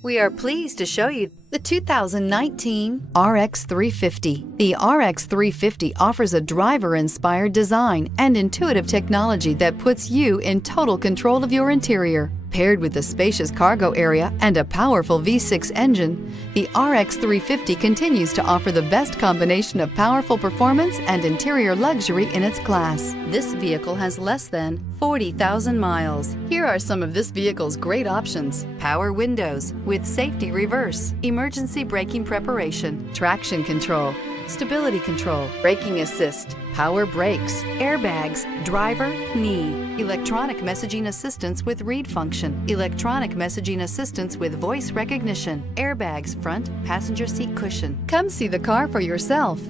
We are pleased to show you the 2019 RX 350. The RX 350 offers a driver-inspired design and intuitive technology that puts you in total control of your interior. Paired with a spacious cargo area and a powerful V6 engine, the RX 350 continues to offer the best combination of powerful performance and interior luxury in its class. This vehicle has less than 40,000 miles. Here are some of this vehicle's great options: power windows with safety reverse, emergency braking preparation, traction control, stability control, braking assist, power brakes, airbags, driver, knee, electronic messaging assistance with read function, electronic messaging assistance with voice recognition, airbags front passenger seat cushion. Come see the car for yourself.